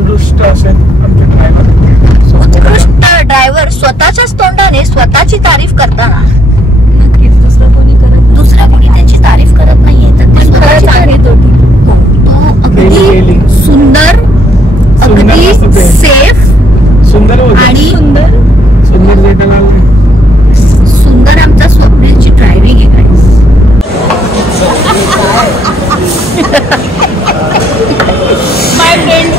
उत्कृष्ट असेल आमचे ड्रायव्हर. उत्कृष्ट ड्रायव्हर स्वतःच्याच तोंडाने स्वतःची तारीफ करताना नक्कीच दुसरा कोणी त्याची तारीफ करत नाहीये तर ते स्वतःची आहे. तो अगदी सुंदर, अगदी सेफ सुंदर आणि सुंदर जेठालाल सुंदर आमचा स्वप्नीलची ड्रायव्हिंग आहे guys. My friends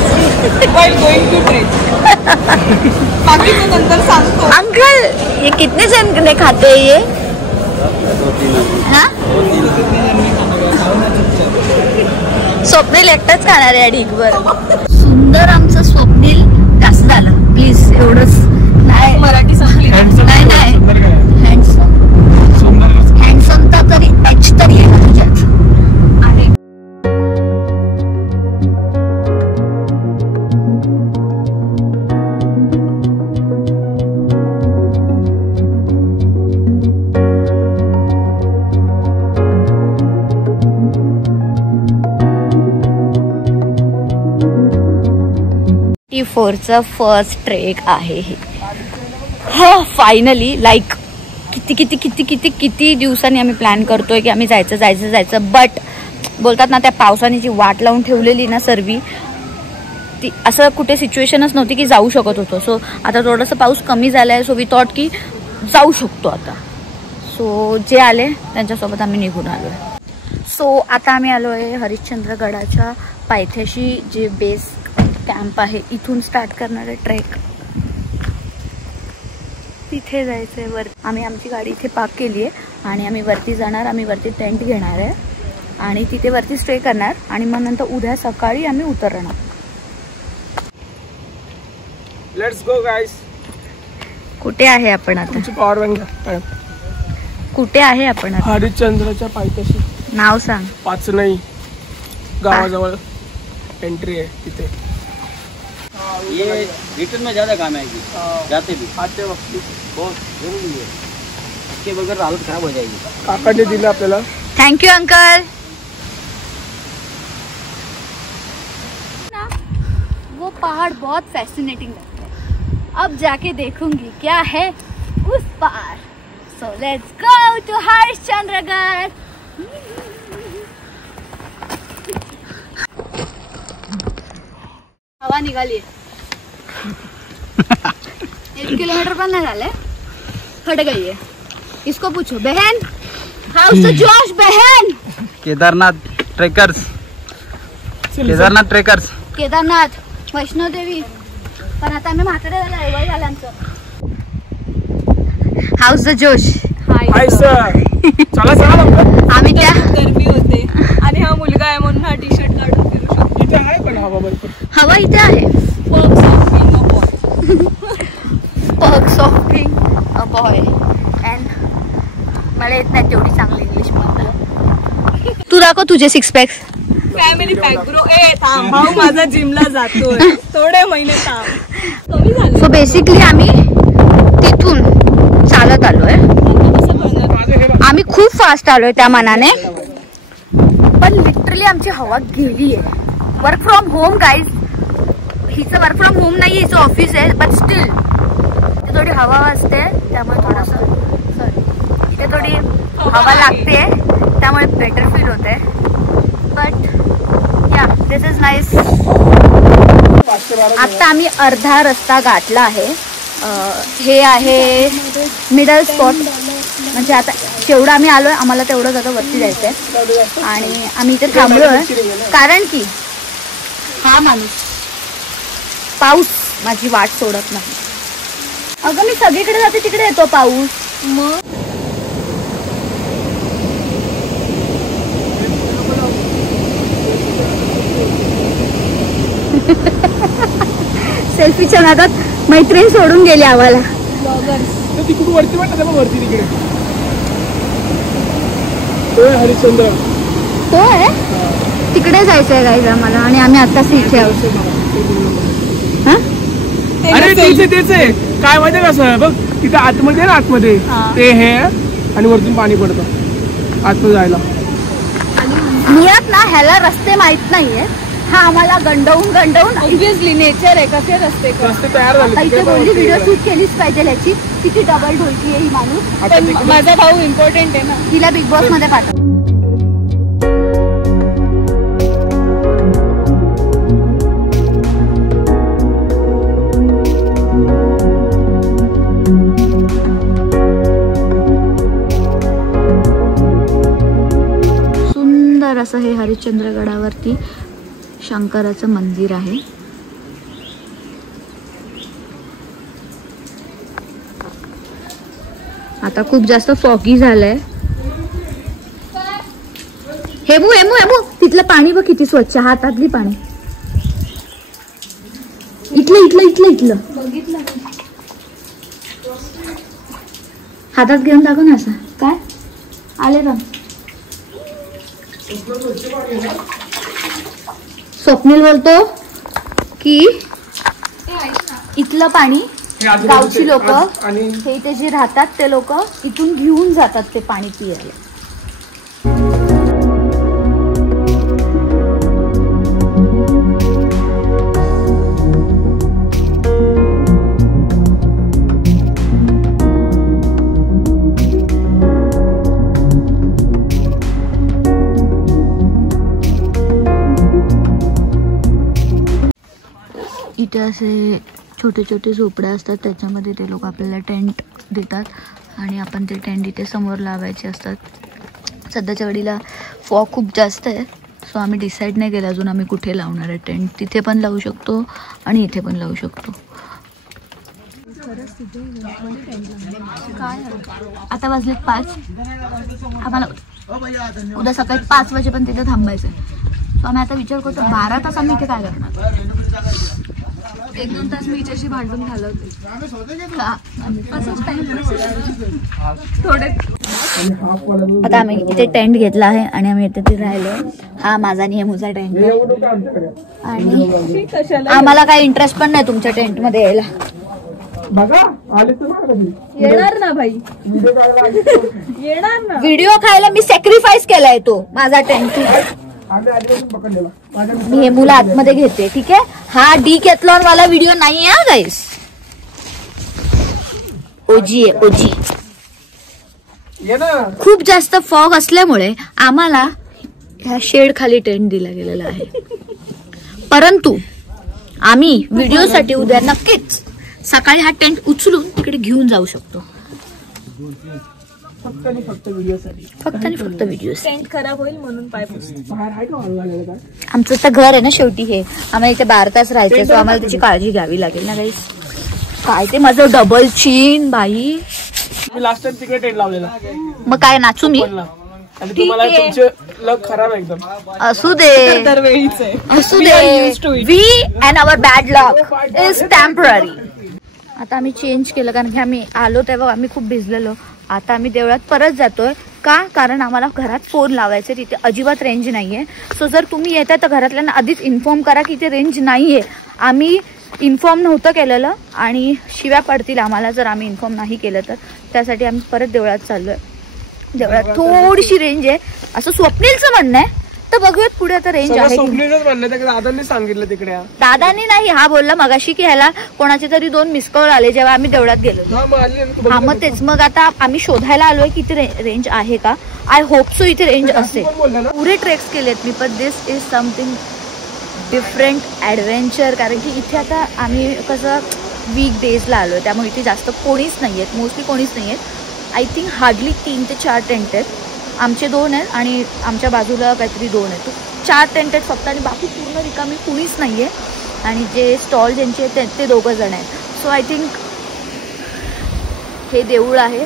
while going to train. बाकी तो नंतर सांगतो. अंकल ये कितने जन ने खाते हैं ये? हाँ? स्वप्नील एकटाच खाणार आहे ढीकभर. सुंदर आमचं स्वप्नील जास्त झालं प्लीज एवढंच. नाही मराठी सांगली. नाही नाही हँडसम तरी एच तरी आहे ना तुझ्यात. T4चा फर्स्ट ट्रेक आहे हे. फायनली लाईक किती दिवसांनी आम्ही प्लॅन करतोय की आम्ही जायचं बट बोलतात ना त्या पावसाने जी वाट लावून ठेवलेली ना सर्वी ती असं कुठे सिच्युएशनच नव्हती की जाऊ शकत होतो. सो आता थोडंसं पाऊस कमी झालाय सो वी थॉट की जाऊ शकतो आता. सो जे आले त्यांच्यासोबत आम्ही निघून आलोय. सो आता आम्ही आलोय हरिश्चंद्रगडाच्या पायथ्याशी जे बेस कॅम्प आहे. इथून स्टार्ट करणार आहे ट्रेक. तिथे जायचंय वर. आम्ही आमची गाडी इथे पार्क केली आहे आणि आम्ही वरती जाणार. आम्ही वरती टेंट घेणार आहे आणि तिथे वरती स्टे करणार आणि मग नंतर उद्या सकाळी आम्ही उतरणार. Let's go guys. कुठे आहे आपण आता? पॉवर बँक कुठे आहे आपण आता? हरिश्चंद्रच्या पायथ्याशी. नाव सांग. पाचनई गावाजवळ एंट्री है तिथे. ये रिटर्न में ज्यादा काम आएगी. जाते भी आते वक्त बहुत जरूरी है. इसके बगैर हालत खराब हो जाएगी. काका ने दिला आपल्याला. Thank you uncle. वो पहाड़ बहुत फैसिनेटिंग लगता है. अब जाके देखूंगी क्या है उस पार. So let's go to Harishchandragad. हवा निघाली. 1 किलोमीटर पण नाही झाले. फट गई है. इसको पूछो बहन. हाउस द जोश बहन. केदारनाथ ट्रेकर्स. केदारनाथ वैष्णोदेवी. पण आता आम्ही म्हातारे झाला वय झालं आमचं. हाउस द जोश. Hi sir. चला आम्ही त्या गरमी होते आणि हा मुलगा आहे म्हणून हा टी शर्ट काढून फिरू शकतो. इथे आहे पण हवा भरपूर. हवा इथे आहे. Perks of being a boy. And मला येत नाही तेवढी चांगली इंग्लिश बोलता. तू दाखव तुझे 6 पॅक्स. Family pack bro. ए थांब भाऊ माझा जिमला जातोय. थोडे महिने थांब. कमी झालं. सो बेसिकली आम्ही तिथून चालत आलोय. आम्ही खूप फास्ट आलोय त्या मानाने पण लिटरली आमची हवा गेली आहे. Work from home guys. हिचं वर्क फ्रॉम होम नाही हिचं ऑफिस आहे बट स्टील इथे थोडी हवा वाजते त्यामुळे थोडंसं इथे थोडी हवा लागते त्यामुळे बेटर फील होते. बट या दिस इज नाईस. आता आम्ही अर्धा रस्ता गाठला आहे. हे आहे मिडल स्पॉट. म्हणजे आता जेवढं आम्ही आलोय आम्हाला तेवढंच आता वरती जायचंय आणि आम्ही इथे थांबलोय कारण की हा माणूस पाऊस माझी वाट सोडत नाही. अगं मी सगळीकडे जाते तिकडे येतो पाऊस. मग सेल्फीच्या नादात मैत्रीण सोडून गेली आम्हाला. तिकडून वरती वाटत वरती तिकडे तो हरिश्चंद्र तो आहे. तिकडे जायचंय गाईज आम्हाला आणि आम्ही आताच इथे आहोत. अरे तेच आहे काय माहिती कसं बघ तिथे आतमध्ये ना आतमध्ये ते हे आणि वरतून पाणी पडतं आतमध्ये जायला. मुळात ना ह्याला रस्ते माहित नाहीये. हा आम्हाला गंडवून ऑब्विसली नेचर आहे, कसे रस्ते रस्ते तयार झाले. आता इथे बोलली व्हिडिओ शूट केलीच पाहिजे याची. किती डबल ढोलकी आहे ही माणूस. आता तिकडे- माझा भाऊ इम्पॉर्टंट आहे ना. तिला बिग बॉस मध्ये पाठव. सुंदर असं हे हरिश्चंद्रगडावरती शंकराचं मंदिर आहे. आता खूप जास्त फॉगी झालंय. हेमू हेमू हेमू तिथलं पाणी बघ किती स्वच्छ. हातातली पाणी. इथलं इथलं इथलं इथलं हातात घेऊन टाकू ना असं. काय आले का स्वप्नील बोलतो की इथलं पाणी गावची लोक आणि हे इथे जे राहतात ते लोक इथून घेऊन जातात ते पाणी पियायला. इथे असे छोटे छोटे झोपड्या असतात, त्याच्यामध्ये ते लोक आपल्याला टेंट देतात आणि आपण ते टेंट इथे समोर लावायचे असतात. सध्याच्या घडीला फॉग खूप जास्त आहे, सो आम्ही डिसाईड नाही केलं अजून आम्ही कुठे लावणार आहे टेंट. तिथे पण लावू शकतो आणि इथे पण लावू शकतो. आता वाजले 5. आम्हाला उद्या सकाळी 5 वाजेपर्यंत तिथे थांबायचं आहे. सो आम्ही आता विचार करतो 12 तास आम्ही इथे काय करणार. 1-2 तास मी हिच्याशी भांडून घालवते. थोडे आता आम्ही इथे टेंट घेतला आहे आणि आम्ही इथे ते राहिलो. हा माझा नियमचा टेंट आहे आणि आम्हाला काही इंटरेस्ट पण नाही तुमच्या टेंट मध्ये यायला. बघा आले तर येणार ना भाई, येणार ना. व्हिडिओ खायला मी सॅक्रिफाईस केलाय तो माझा टेंट. आम्ही आधीपासून पकडलेला. मी हे मुलं आतमध्ये घेते. ठीक आहे. हा डिकॅथलॉन वाला व्हिडिओ नाही आहे गाईस. ओजी आहे ओजी. ये ना. खूप जास्त फॉग असल्यामुळे आम्हाला ह्या शेड खाली टेंट दिला गेलेला आहे. परंतु आम्ही व्हिडिओसाठी उद्या नक्कीच सकाळी हा टेंट उचलून तिकडे घेऊन जाऊ शकतो. फक्त आणि फक्त व्हिडिओसाठी. फक्त आणि फक्त व्हिडिओ. टेंट खराब होईल म्हणून पाय पुसते. बाहेर आहे का ऑनलाईन काय? आमचं तर घर आहे ना शेवटी. हे आम्हाला इथे 12 तास राहायचं, सो आम्हाला त्याची काळजी घ्यावी लागेल ना गाईस. काय ते माझं डबल चीन बाई. मी लास्ट टाइम तिकडे टेंट लावलेला. मग काय नाचू मी. आणि तुम्हाला तुमचे लक खराब आहे एकदम. असू दे दरवेळीच आहे. असू दे. We and our bad luck is temporary. आता आम्ही चेंज केलं कारण की आम्ही आलो तेव्हा आम्ही खूप भिजलेलो. आता आम्ही देवळात परत जातोय. का? कारण आम्हाला घरात फोन लावायचे, तिथे अजिबात रेंज नाहीये. सो जर तुम्ही येताय तर घरातल्यांना आधीच इन्फॉर्म करा की इथे रेंज नाहीये. आम्ही इन्फॉर्म नव्हतं केलेलं आणि शिव्या पडतील आम्हाला जर आम्ही इन्फॉर्म नाही केलं तर. त्यासाठी आम्ही परत देवळात चाललोय. देवळात थोडीशी रेंज आहे असं स्वप्नीलचं म्हणणं आहे. तर बघूयात पुढे आता रेंज आहे. स्वप्नीलच म्हणलं तर दादांनी सांगितलं तिकडे. दादानी नाही, हा बोलला मगाशी की ह्याला कोणाचे तरी 2 मिस कॉल आले जेव्हा आम्ही देवळात गेलो. हा मग तेच. मग आता आम्ही शोधायला आलोय की इथे रेंज आहे का. आय होप सो इथे रेंज असेल. पुरे ट्रेक्स केलेत मी, पण दिस इज समथिंग डिफरंट ॲडव्हेंचर. कारण की इथे आता आम्ही कसं वीक डेजला आलोय त्यामुळे इथे जास्त कोणीच नाही आहेत, मोस्टली कोणीच नाही आहेत. आय थिंक हार्डली 3 ते 4 टेंट आहेत. आमचे 2 आहेत आणि आमच्या बाजूला काहीतरी 2 आहेत. 4 टेंट आहेत फक्त आणि बाकी पूर्ण रिकामी कुणीच नाही आहे. आणि जे स्टॉल ज्यांचे आहेत ते 2 जण आहेत. सो आय थिंक हे देऊळ आहे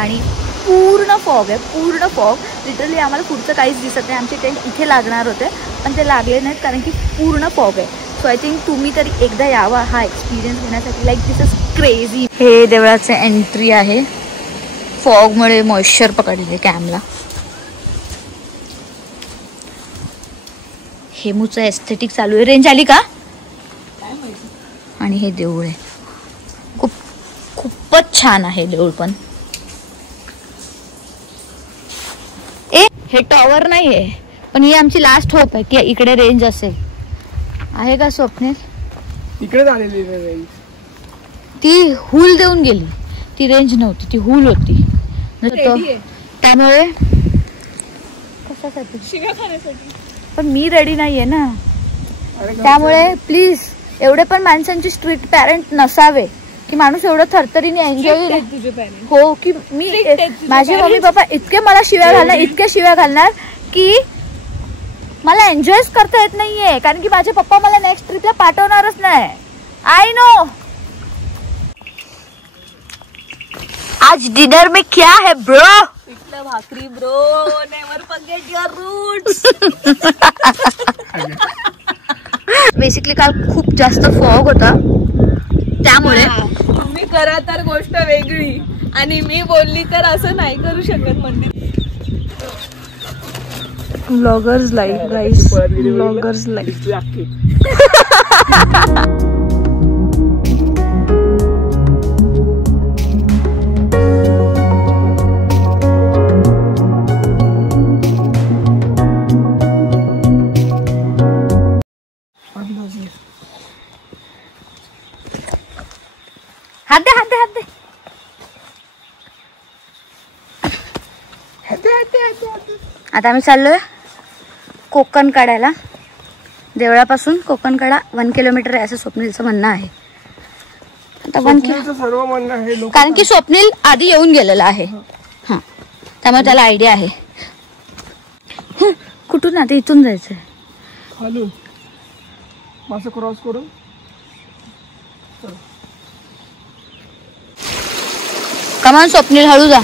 आणि पूर्ण फॉग आहे, पूर्ण फॉग. लिटरली आम्हाला पुढचं काहीच दिसत नाही. आमचे टेंट इथे लागणार होते पण ते लागले नाहीत कारण की पूर्ण फॉग आहे. सो आय थिंक तुम्ही तरी एकदा यावा हा एक्सपिरियन्स घेण्यासाठी. Like this is crazy. हे देवळाचे एंट्री आहे. फॉगमुळे मॉइश्चर पकडले कॅमला. हेमूचं एस्थेटिक चालू आहे. रेंज आली का? आणि हे देऊळ आहे. खूपच छान आहे देऊळ. पण हे टॉवर नाही आहे पण ही आमची लास्ट होप आहे की इकडे रेंज असेल. आहे का स्वप्नील? इकडे आलेली रेंज. ती हूल देऊन गेली. ती रेंज नव्हती, ती हूल होती. त्यामुळे कशासाठी? शिव्या खाण्यासाठी. पण मी रेडी नाहीये ना. त्यामुळे प्लीज एवढे पण माणसांची स्ट्रिक्ट पॅरेंट नसावे की माणूस एवढं थरथरीने एन्जॉय. तुझे पॅरेंट हो की माझे मम्मी पप्पा इतके मला शिव्या घालणार, इतके शिव्या घालणार की मला एन्जॉयच करता येत नाहीये. कारण की माझे पप्पा मला नेक्स्ट ट्रिपला पाठवणारच नाही. I know. आज डिनर में क्या है ब्रो? पिठलं भाकरी bro. Never forget your roots. Basically काल खूप जास्त फॉग होता त्यामुळे तुम्ही करा तर गोष्ट वेगळी आणि मी बोलली तर असं नाही करू शकत म्हणते. ब्लॉगर्स लाईफ गाईस, ब्लॉगर्स लाईफ. हात दे, हात दे, हात दे. आता आम्ही चाललोय कोकण काढायला. देवळापासून कोकण काढा 1 किलोमीटर आहे असं स्वप्नीलचं म्हणणं आहे. आता 1 किलोमीटर सर्व म्हणणं आहे कारण की स्वप्नील आधी येऊन गेलेला आहे. हा, त्यामुळे त्याला आयडिया आहे. कुठून आता इथून जायचंय खालून मासे क्रॉस करून. कमान स्वप्नील हळू जा.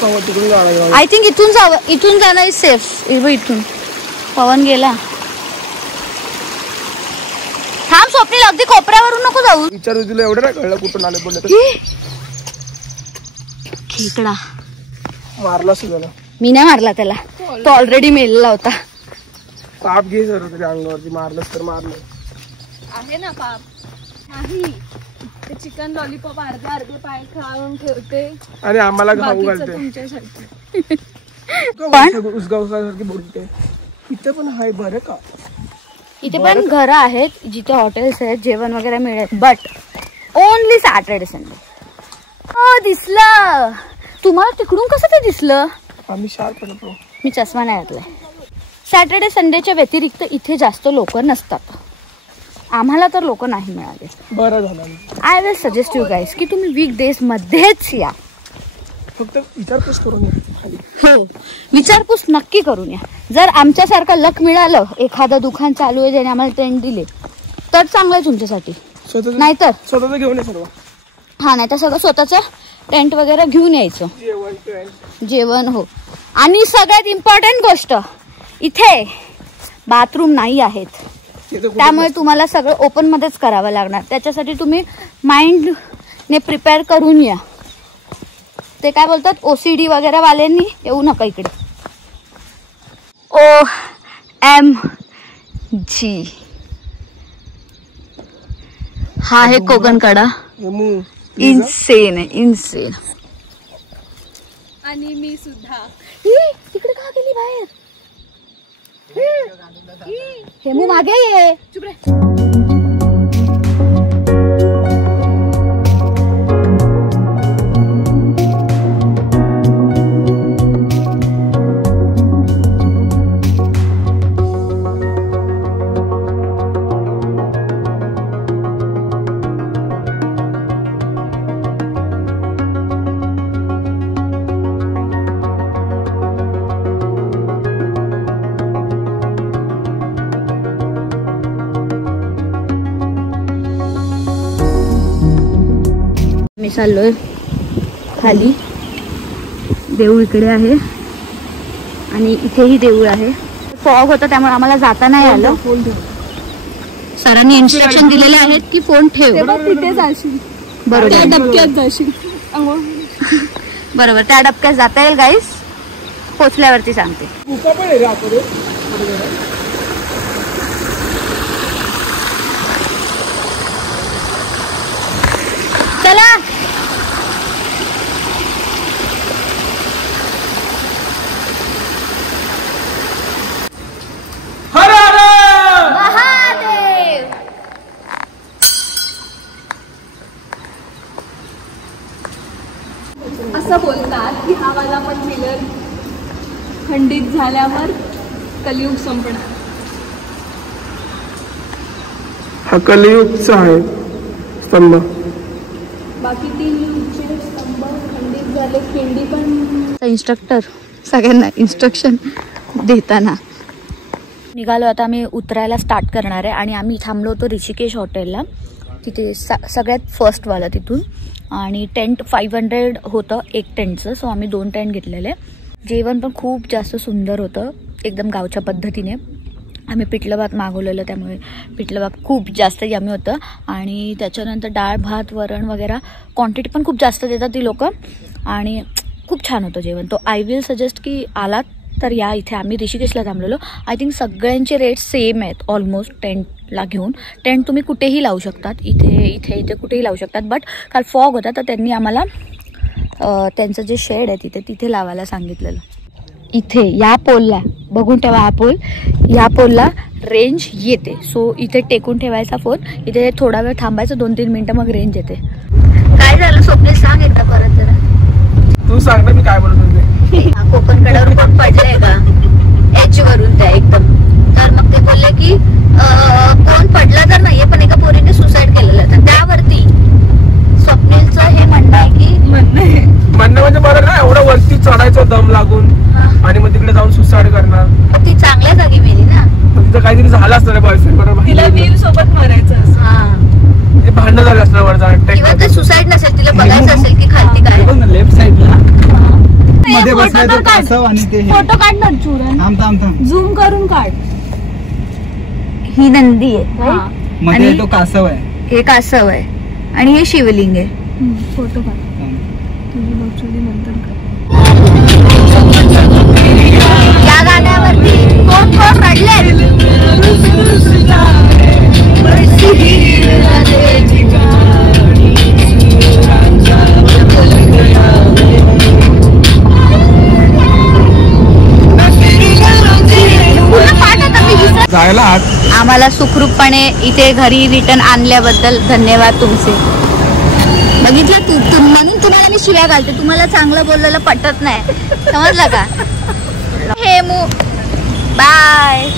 तिकडून जाणार. आय थिंक इथून जावं, इथून जाणं इज सेफ. इथून पवन गेला. थांब स्वप्नील, अगदी कोपऱ्यावरून नको जाऊ. विचारू तुला एवढं नाही कळलं कुठून आले बोलले. खेकडा मारला सुद्धा. मी नाही मारला त्याला, तो ऑलरेडी मेलेला होता. पाप घे सर तरी अंगावरती. मारलंच तर मारलं आहे ना पाप. नाही ते चिकन लॉलीपॉप अर्धे पाय खाऊन ठेवते आणि आम्हाला खाऊ घालते तुमच्यासाठी. उसगावसारखी बोलते. इथे पण हाय बरं का. इथे पण घरं आहेत जिथे हॉटेल्स आहेत, जेवण वगैरे मिळेल. But only Saturday Sunday. हो दिसलं तुम्हाला तिकडून. कसं ते दिसलं? आम्ही शार्प होतो. मी चष्मा नाही घातलाय. सॅटर्डे संडेच्या व्यतिरिक्त इथे जास्त लोक नसतात. आम्हाला तर लोक नाही मिळाले. बरं झालं. I will suggest you guys की तुम्ही वीकडेज मध्येच या. फक्त विचारपूस करून या खाली. हो, विचारपूस नक्की करून या. जर आमच्यासारखं लक मिळालं, एखादं दुकान चालू आहे ज्याने आम्हाला टेंट दिले तर चांगलं आहे तुमच्यासाठी. नाहीतर स्वतःच घेऊन ये सर्व. हा, नाही तर सगळं स्वतःचं टेंट वगैरे घेऊन यायचं. जेवण हो. आणि सगळ्यात इम्पॉर्टंट गोष्ट, इथे बाथरूम नाही आहेत. त्यामुळे तुम्हाला सगळं ओपन मध्येच करावं लागणार. त्याच्यासाठी तुम्ही माइंडने प्रिपेअर करून या. ते काय बोलतात, OCD वगैरे वाल्यांनी येऊ नका इकडे. OMG हा आहे कोकण कडा. इन्सेन आहे, इन्सेन. आणि मी सुद्धा. तिकडे का गेली बाहेर? हेमू मागे ये. चुप रे. मी चाललोय खाली. देऊळ इकडे आहे आणि इथेही देऊळ आहे. फॉग होता त्यामुळे आम्हाला जाता नाही आलं. सरांनी इन्स्ट्रक्शन दिलेले आहेत की फोन ठेव. तिथे जाशील. बरोबर, त्या डबक्यात जाशील. बरोबर, त्या डबक्यात जाता येईल गाईस. पोचल्यावरती सांगते. चला. हर हर महादेव. हा वाला पण पिलर खंडित झाल्यावर कलियुग संपणार. हा कलियुगचा आहे स्तंभ. बाकी 3 युगचे स्तंभ खंडित झाले. खिंडी पण. इन्स्ट्रक्टर सगळ्यांना इन्स्ट्रक्शन देताना. निघालो आता आम्ही उतरायला स्टार्ट करणार आहे आणि आम्ही थांबलो होतो ऋषिकेश हॉटेलला. तिथे सगळ्यात फर्स्टवाला तिथून. आणि टेंट 500 होतं एक टेंटचं. सो आम्ही 2 टेंट घेतलेले. जेवण पण खूप जास्त सुंदर होतं एकदम गावच्या पद्धतीने. आम्ही पिठलं भात मागवलेलं त्यामुळे पिठलं भात खूप जास्त यमी होतं. आणि त्याच्यानंतर डाळ भात वरण वगैरे क्वांटिटी पण खूप जास्त देतात ती लोक. आणि खूप छान होतं जेवण. तो आय विल सजेस्ट की आलात तर या इथे. आम्ही ऋषिकेशला थांबलेलो. आय थिंक सगळ्यांचे रेट सेम आहेत ऑलमोस्ट टेंटला घेऊन. टेंट तुम्ही कुठेही लावू शकतात. इथे कुठेही लावू शकतात. बट काल फॉग होता तर त्यांनी आम्हाला त्यांचं जे शेड आहे तिथे लावायला सांगितलेलं. इथे या पोलला बघून ठेवा. हा पोल या पोलला रेंज येते. सो इथे टेकून ठेवायचा फोन. इथे थोडा वेळ थांबायचं 2-3 मिनटं मग रेंज येते. काय झालं स्वप्नील सांग एकदा परत जरा. तू सांग ना मी काय बोलत होते. कोकण कडावर कोण पडलंय का एच वरून त्या एकदम. तर मग ते बोलले की कोण पडला तर नाहीये पण एका पोरीने सुसाईड केलेलं. तर त्यावरती स्वप्नीलचं हे म्हणणं आहे की म्हणणं म्हणजे बरं ना एवढं वरती चढायचं दम लागून आणि मग तिकडे जाऊन सुसाईड करणार. ती चांगल्या जागी मेली ना. तिथं काहीतरी झालं असतं रे बॉयफ्रेंड बरोबर. तिला नील सोबत मरायचं. ते भांडण झालं असणार वर जाऊन. किंवा ते सुसाईड नसेल. तिला बघायचं असेल की खालती काय. लेफ्ट साइडला मध्ये बसायचं कासव आणि ते फोटो काढ ना चुरण. थांब झूम करून काढ. ही नंदी आहे मध्ये तो कासव आहे. हे कासव आहे आणि हे शिवलिंग आहे. फोटो काढ. तुझी बक्षुरी नंतर कर. या गाण्यावरती कोण रडले. जायला आम्हाला सुखरूपपणे इथे घरी रिटर्न आणल्याबद्दल धन्यवाद तुमचे. बघितलं म्हणून तुम्हाला मी शिव्या घालते. तुम्हाला चांगलं बोललेलं पटत नाही समजलं का. हे बाय.